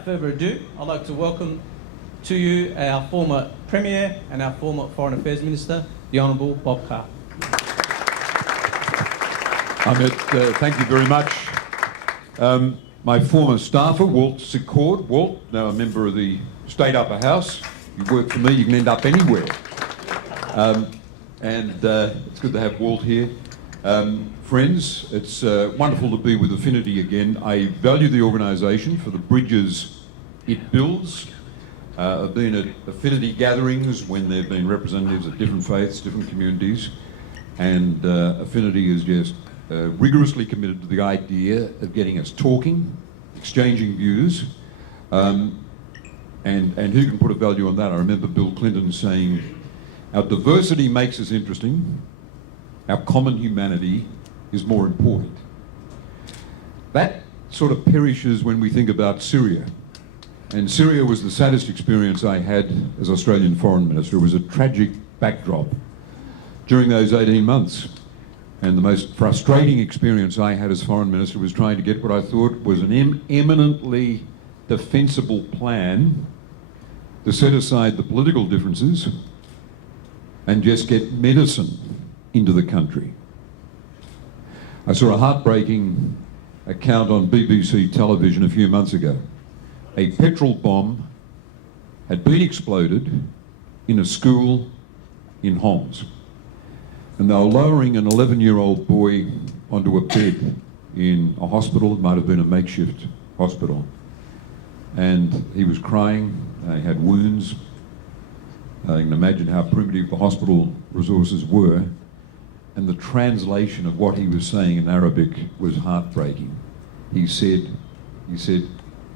without further ado, I'd like to welcome to you our former Premier and our former Foreign Affairs Minister, the Hon Bob Carr. Ahmed, thank you very much. My former staffer, Walt Secord. Walt, now a member of the State Upper House. You work for me, you can end up anywhere. It's good to have Walt here. Friends, it's wonderful to be with Affinity again. I value the organisation for the bridges it builds. I've been at Affinity gatherings when there have been representatives of different faiths, different communities, and Affinity is just rigorously committed to the idea of getting us talking, exchanging views, and who can put a value on that? I remember Bill Clinton saying, our diversity makes us interesting, our common humanity is more important. That sort of perishes when we think about Syria. And Syria was the saddest experience I had as Australian Foreign Minister. It was a tragic backdrop during those 18 months. And the most frustrating experience I had as Foreign Minister was trying to get what I thought was an eminently defensible plan to set aside the political differences and just get medicine into the country. I saw a heartbreaking account on BBC television a few months ago. A petrol bomb had been exploded in a school in Homs. And they were lowering an 11-year-old boy onto a bed in a hospital. It might have been a makeshift hospital. And he was crying. He had wounds. You can imagine how primitive the hospital resources were. And the translation of what he was saying in Arabic was heartbreaking. He said,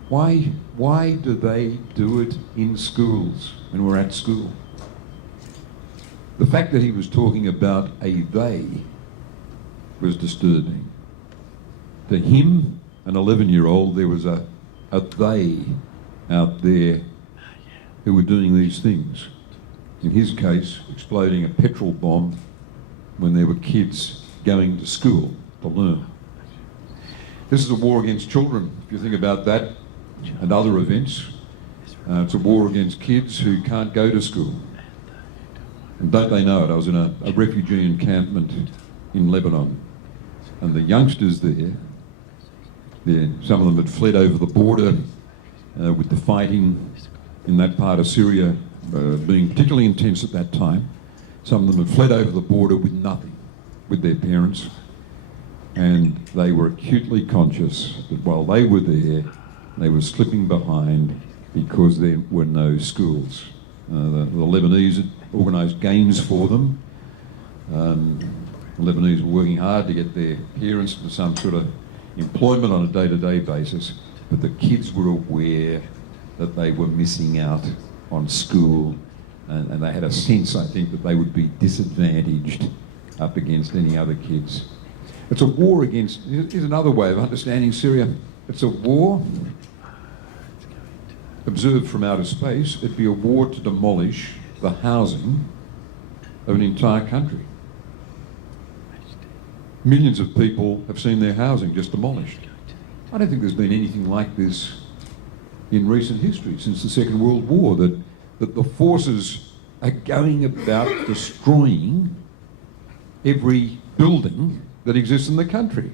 why do they do it in schools when we're at school? The fact that he was talking about a they was disturbing. To him, an 11-year-old, there was a they out there who were doing these things. In his case, exploding a petrol bomb when there were kids going to school to learn. This is a war against children, if you think about that and other events. It's a war against kids who can't go to school. And don't they know it? I was in a refugee encampment in Lebanon, and the youngsters there, some of them had fled over the border with the fighting in that part of Syria being particularly intense at that time. Some of them had fled over the border with nothing, with their parents, and they were acutely conscious that while they were there, they were slipping behind because there were no schools. The Lebanese had organised games for them. The Lebanese were working hard to get their parents into some sort of employment on a day-to-day basis, but the kids were aware that they were missing out on school, and they had a sense, I think, that they would be disadvantaged up against any other kids. It's a war against, here's another way of understanding Syria. It's a war observed from outer space. It'd be a war to demolish the housing of an entire country. Millions of people have seen their housing just demolished. I don't think there's been anything like this in recent history since the Second World War, that the forces are going about destroying every building that exists in the country.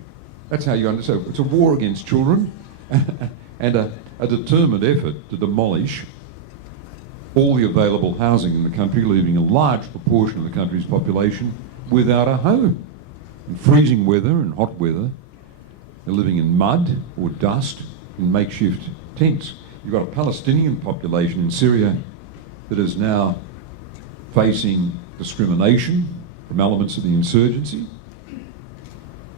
That's how you understand. It's a war against children and a determined effort to demolish all the available housing in the country, leaving a large proportion of the country's population without a home. In freezing weather and hot weather, they're living in mud or dust in makeshift tents. You've got a Palestinian population in Syria that is now facing discrimination from elements of the insurgency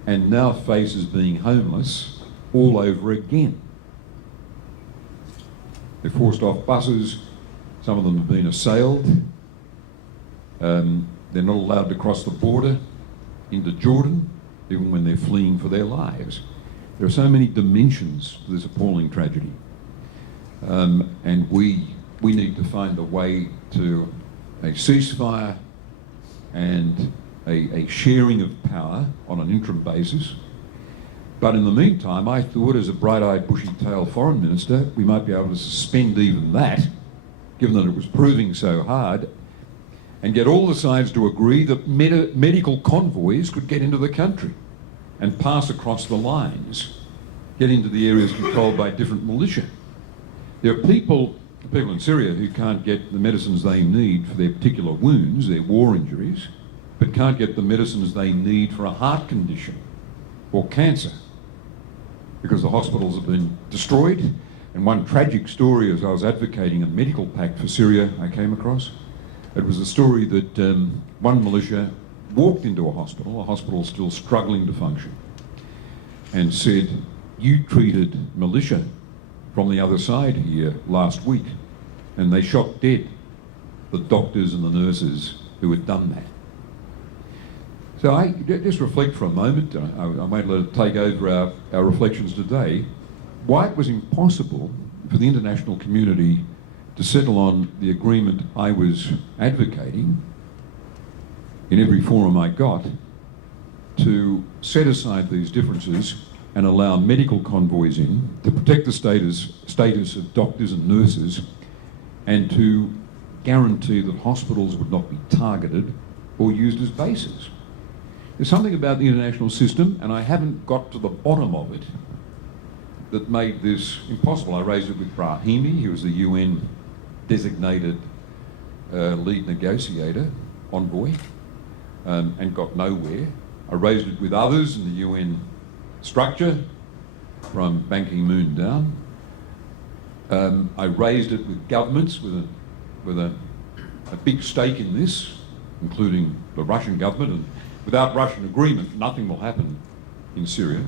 and now faces being homeless all over again. They're forced off buses. Some of them have been assailed. They're not allowed to cross the border into Jordan, even when they're fleeing for their lives. There are so many dimensions to this appalling tragedy. And we need to find a way to a ceasefire and a sharing of power on an interim basis, But in the meantime, I thought as a bright-eyed, bushy-tailed foreign minister, we might be able to suspend even that, given that it was proving so hard, and get all the sides to agree that medical convoys could get into the country and pass across the lines, get into the areas controlled by different militia. There are people in Syria who can't get the medicines they need for their particular wounds, their war injuries, but can't get the medicines they need for a heart condition or cancer, because the hospitals have been destroyed. And one tragic story, as I was advocating a medical pact for Syria, I came across, it was a story that one militia walked into a hospital still struggling to function, and said, "You treated militia from the other side here last week," and they shot dead the doctors and the nurses who had done that. So I just reflect for a moment, I won't let it take over our reflections today, why it was impossible for the international community to settle on the agreement I was advocating in every forum I got, to set aside these differences and allow medical convoys in to protect the status of doctors and nurses, and to guarantee that hospitals would not be targeted or used as bases. There's something about the international system, and I haven't got to the bottom of it, that made this impossible. I raised it with Brahimi, who was the UN designated lead negotiator, envoy, and got nowhere. I raised it with others in the UN structure, from Ban Ki-moon down. I raised it with governments with a big stake in this, including the Russian government, and without Russian agreement, nothing will happen in Syria.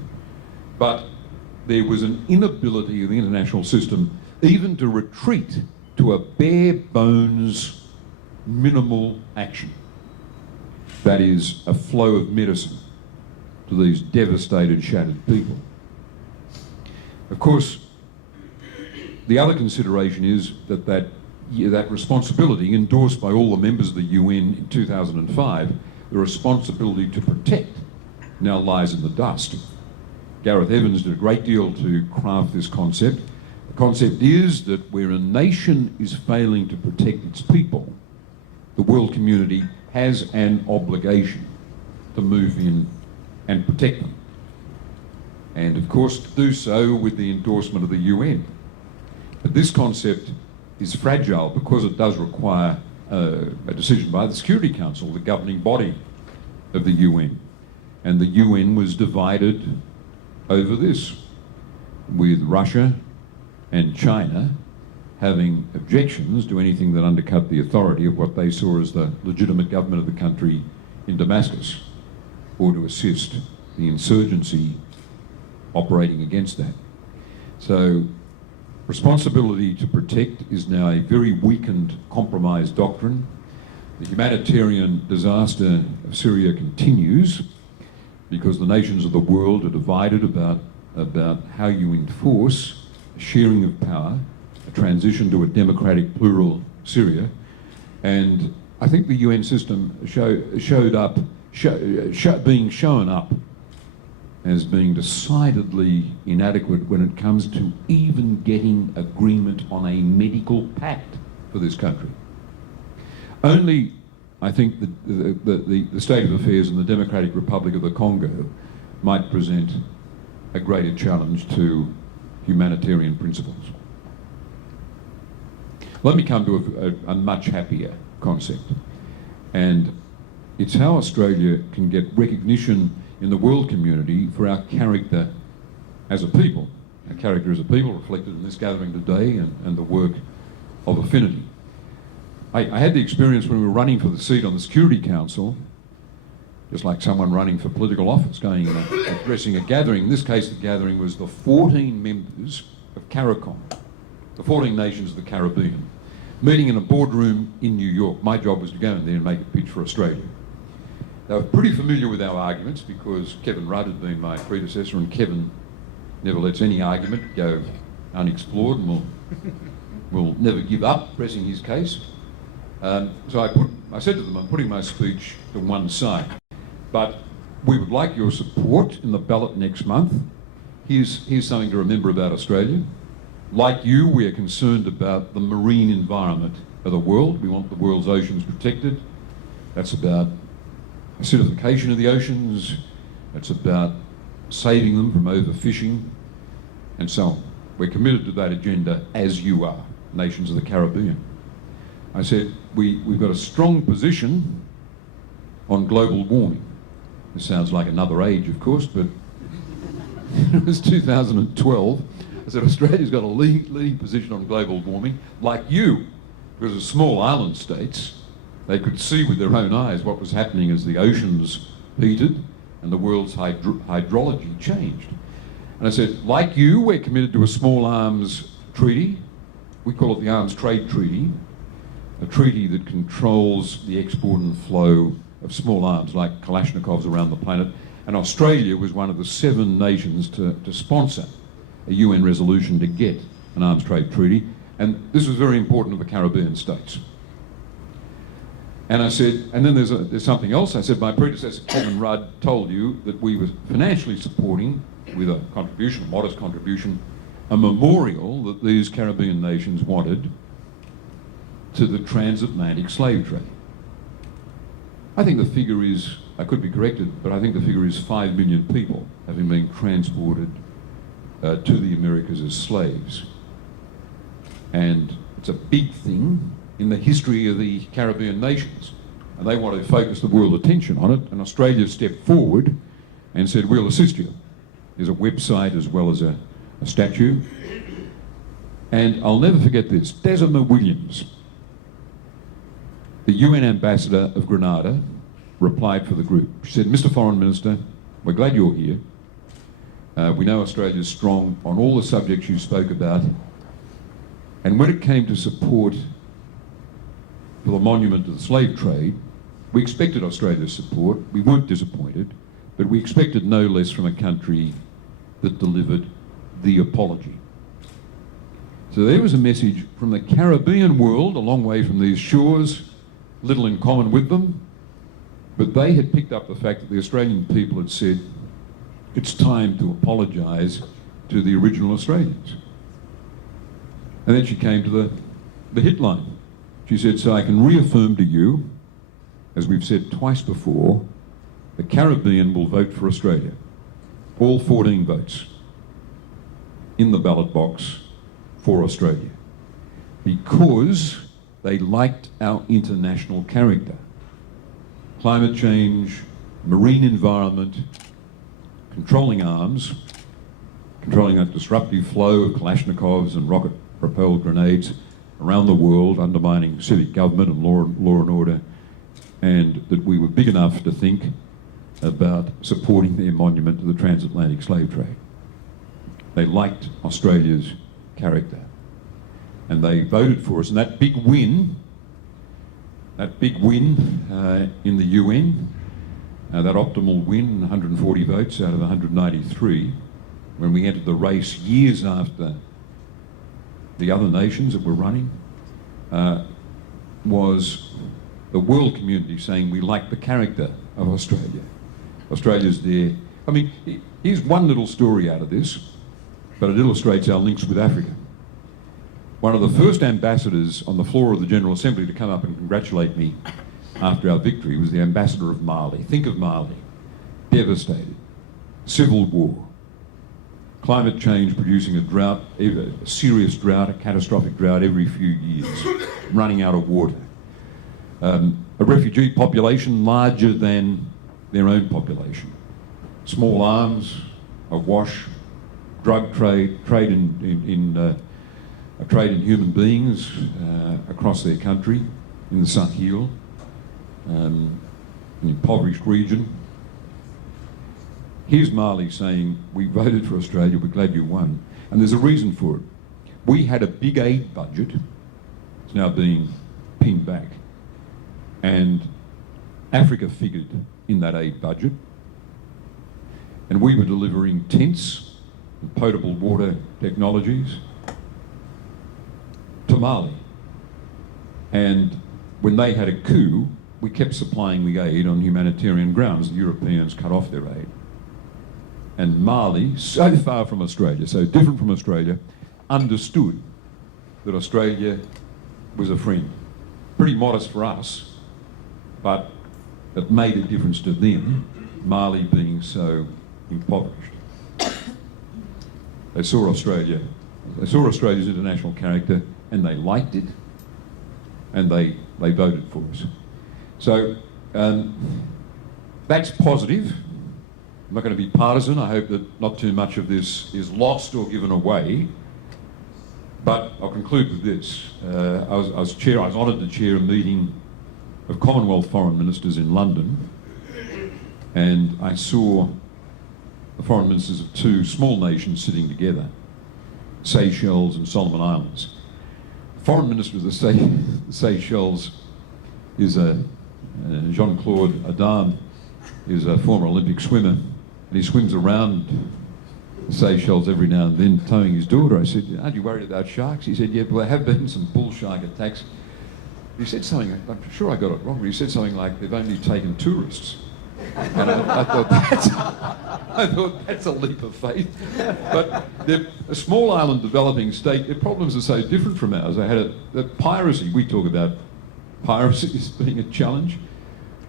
But there was an inability of the international system even to retreat to a bare bones minimal action. That is, a flow of medicine to these devastated, shattered people. Of course, the other consideration is that responsibility, endorsed by all the members of the UN in 2005, the responsibility to protect, now lies in the dust. Gareth Evans did a great deal to craft this concept. The concept is that where a nation is failing to protect its people, the world community has an obligation to move in and protect them. And of course, to do so with the endorsement of the UN. But this concept is fragile because it does require a decision by the Security Council, the governing body of the UN. And the UN was divided over this, with Russia and China having objections to anything that undercut the authority of what they saw as the legitimate government of the country in Damascus, or to assist the insurgency operating against that. So responsibility to protect is now a very weakened, compromised doctrine. The humanitarian disaster of Syria continues because the nations of the world are divided about how you enforce a sharing of power, a transition to a democratic, plural Syria. And I think the UN system being shown up as being decidedly inadequate when it comes to even getting agreement on a medical pact for this country. Only, I think, the state of affairs in the Democratic Republic of the Congo might present a greater challenge to humanitarian principles. Let me come to a much happier concept, and it's how Australia can get recognition in the world community for our character as a people. Our character as a people reflected in this gathering today and the work of Affinity. I had the experience when we were running for the seat on the Security Council, just like someone running for political office, going and addressing a gathering. In this case, the gathering was the 14 members of CARICOM, the 14 nations of the Caribbean, meeting in a boardroom in New York. My job was to go in there and make a pitch for Australia. They were pretty familiar with our arguments because Kevin Rudd had been my predecessor, and Kevin never lets any argument go unexplored and will never give up pressing his case. So I said to them, I'm putting my speech to one side, but we would like your support in the ballot next month here's something to remember about Australia. Like you, we are concerned about the marine environment of the world. We want the world's oceans protected. That's about acidification of the oceans. That's about saving them from overfishing and so on. We're committed to that agenda, as you are, nations of the Caribbean. I said, we've got a strong position on global warming. This sounds like another age, of course, but it was 2012. I said, Australia's got a leading position on global warming, like you, because as small island states, they could see with their own eyes what was happening as the oceans heated and the world's hydrology changed. And I said, like you, we're committed to a small arms treaty. We call it the Arms Trade Treaty, a treaty that controls the export and flow of small arms like Kalashnikovs around the planet. And Australia was one of the 7 nations to sponsor a UN resolution to get an arms trade treaty. And this was very important to the Caribbean states. And I said, and then there's something else. I said, my predecessor, Kevin Rudd, told you that we were financially supporting, with a contribution, a modest contribution, a memorial that these Caribbean nations wanted to the transatlantic slave trade. I think the figure is, I could be corrected, but I think the figure is 5 million people having been transported to the Americas as slaves. And it's a big thing in the history of the Caribbean nations. And they want to focus the world attention on it, and Australia stepped forward and said, we'll assist you. There's a website as well as a statue. And I'll never forget this. Decima Williams, the UN ambassador of Grenada, replied for the group. She said, Mr. Foreign Minister, we're glad you're here. We know Australia's strong on all the subjects you spoke about. And when it came to support for the monument to the slave trade, we expected Australia's support. We weren't disappointed, but we expected no less from a country that delivered the apology. So there was a message from the Caribbean world, a long way from these shores, little in common with them, but they had picked up the fact that the Australian people had said, it's time to apologise to the original Australians. And then she came to the hit line. She said, so I can reaffirm to you, as we've said twice before, the Caribbean will vote for Australia. All 14 votes in the ballot box for Australia. Because they liked our international character. Climate change, marine environment, controlling arms, controlling a disruptive flow of Kalashnikovs and rocket-propelled grenades around the world, undermining civic government and law and order, and that we were big enough to think about supporting their monument to the transatlantic slave trade. They liked Australia's character, and they voted for us. And that big win in the UN, that optimal win, 140 votes out of 193, when we entered the race years after the other nations that were running, was the world community saying we like the character of Australia. Australia's there. I mean, here's one little story out of this, but it illustrates our links with Africa. One of the first ambassadors on the floor of the General Assembly to come up and congratulate me after our victory was the ambassador of Mali. Think of Mali, devastated, civil war, climate change producing a drought, a serious drought, a catastrophic drought every few years, running out of water. A refugee population larger than their own population. Small arms, awash, drug trade, trade in human beings across their country, in the Sahel, an impoverished region. Here's Mali saying, we voted for Australia, we're glad you won. And there's a reason for it. We had a big aid budget, it's now being pinned back. And Africa figured in that aid budget. And we were delivering tents and potable water technologies to Mali. And when they had a coup, we kept supplying the aid on humanitarian grounds. The Europeans cut off their aid. and Mali, so far from Australia, so different from Australia, understood that Australia was a friend. Pretty modest for us, but it made a difference to them, Mali being so impoverished. They saw Australia's international character, and they liked it, and they voted for us. So that's positive. I'm not going to be partisan. I hope that not too much of this is lost or given away. But I'll conclude with this. I was honoured to chair a meeting of Commonwealth foreign ministers in London, and I saw the foreign ministers of two small nations sitting together, Seychelles and Solomon Islands. The foreign minister of the Seychelles is Jean-Claude Adam, is a former Olympic swimmer, and he swims around the Seychelles every now and then, towing his daughter. I said, "Aren't you worried about sharks?" He said, "Yeah, but there have been some bull shark attacks." He said something, I'm sure I got it wrong, but he said something like, "They've only taken tourists." And I thought that's a leap of faith. But they're a small island developing state. Their problems are so different from ours. I had the piracy. We talk about piracy as being a challenge.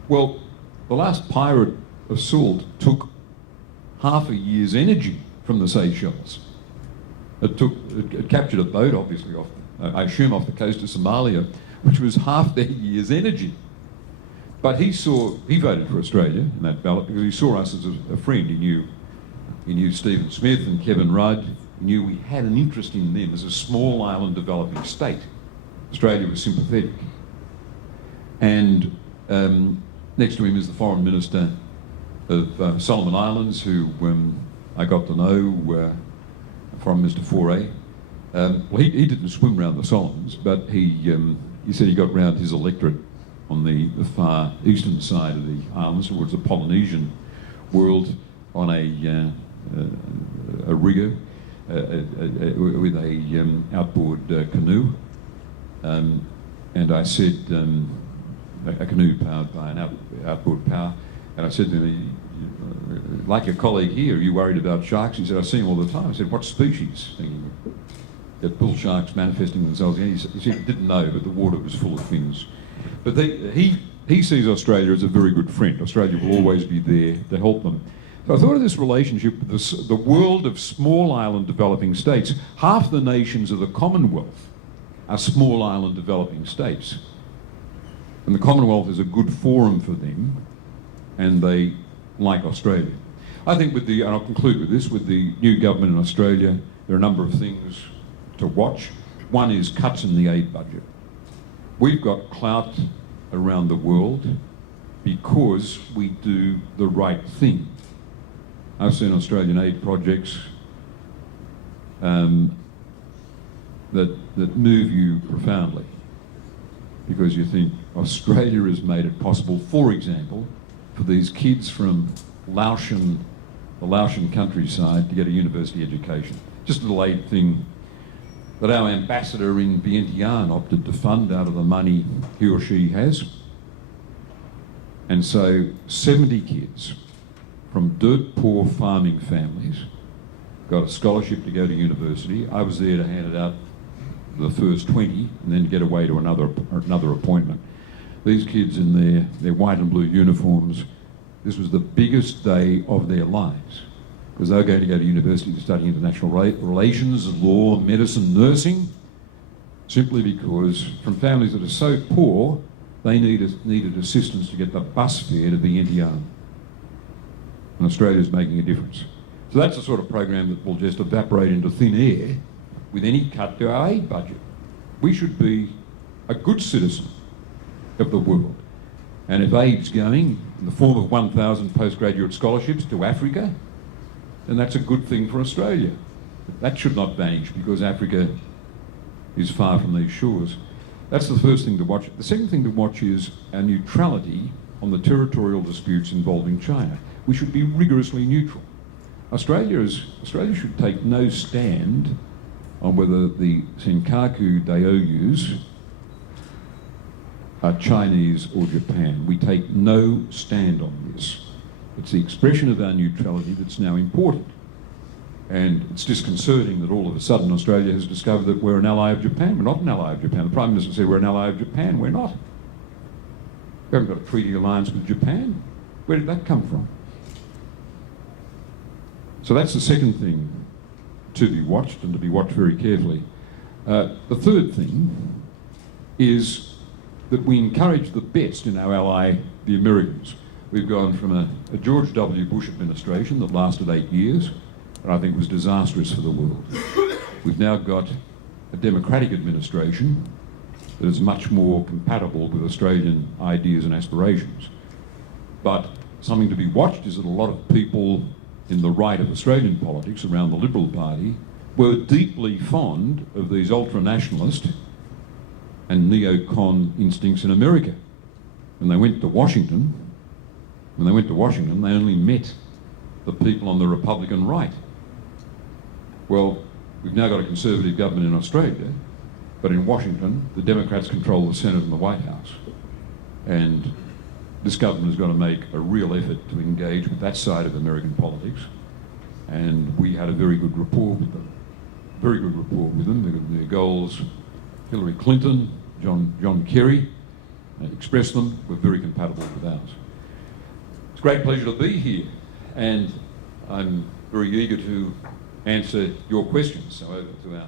Well, the last pirate assault took half a year's energy from the Seychelles. It captured a boat, obviously, I assume off the coast of Somalia, which was half their year's energy. But he voted for Australia in that ballot because he saw us as a friend. He knew Stephen Smith and Kevin Rudd. He knew we had an interest in them as a small island developing state. Australia was sympathetic. And next to him is the Foreign Minister of Solomon Islands, who I got to know, Foreign Minister Fora. Well, he didn't swim around the Solomons, but he said he got round his electorate on the far eastern side of the islands, towards the Polynesian world, on a rigger with a outboard canoe. And I said, a canoe powered by an outboard power. And I said to him, "Like your colleague here, are you worried about sharks?" He said, "I see them all the time." I said, "What species?" Thinking that bull sharks manifesting themselves. He said he didn't know, but the water was full of fins. But he sees Australia as a very good friend. Australia will always be there to help them. So I thought of this relationship with the world of small island developing states. Half the nations of the Commonwealth are small island developing states. And the Commonwealth is a good forum for them, and they like Australia. I think and I'll conclude with this, with the new government in Australia, there are a number of things to watch. One is cuts in the aid budget. We've got clout around the world because we do the right thing. I've seen Australian aid projects that move you profoundly, because you think Australia has made it possible, for example, for these kids from the Laotian countryside to get a university education. Just a little aid thing that our ambassador in Vientiane opted to fund out of the money he or she has. And so 70 kids from dirt poor farming families got a scholarship to go to university. I was there to hand it out to the first 20 and then get away to another appointment. These kids in their white and blue uniforms, this was the biggest day of their lives, because they were going to go to university to study international relations, law, medicine, nursing, simply because from families that are so poor, they needed assistance to get the bus fare to Vientiane. And Australia's making a difference. So that's the sort of program that will just evaporate into thin air with any cut to our aid budget. We should be a good citizen of the world. And if aid's going in the form of 1,000 postgraduate scholarships to Africa, then that's a good thing for Australia. That should not vanish because Africa is far from these shores. That's the first thing to watch. The second thing to watch is our neutrality on the territorial disputes involving China. We should be rigorously neutral. Australia should take no stand on whether the Senkaku Diaoyus are Chinese or Japan. We take no stand on this. It's the expression of our neutrality that's now important. And it's disconcerting that all of a sudden Australia has discovered that we're an ally of Japan. We're not an ally of Japan. The Prime Minister said we're an ally of Japan. We're not. We haven't got a treaty alliance with Japan. Where did that come from? So that's the second thing to be watched, and to be watched very carefully. The third thing is that we encourage the best in our ally, the Americans. We've gone from a George W. Bush administration that lasted 8 years, and I think was disastrous for the world. We've now got a democratic administration that is much more compatible with Australian ideas and aspirations. But something to be watched is that a lot of people in the right of Australian politics around the Liberal Party were deeply fond of these ultra-nationalist and neo-con instincts in America. When they went to Washington, they only met the people on the Republican right. Well, we've now got a Conservative government in Australia, but in Washington, the Democrats control the Senate and the White House. And this government has got to make a real effort to engage with that side of American politics. And we had a very good rapport with them. Their goals, Hillary Clinton, John Kerry, expressed them, were very compatible with ours. It's a great pleasure to be here, and I'm very eager to answer your questions. So over to our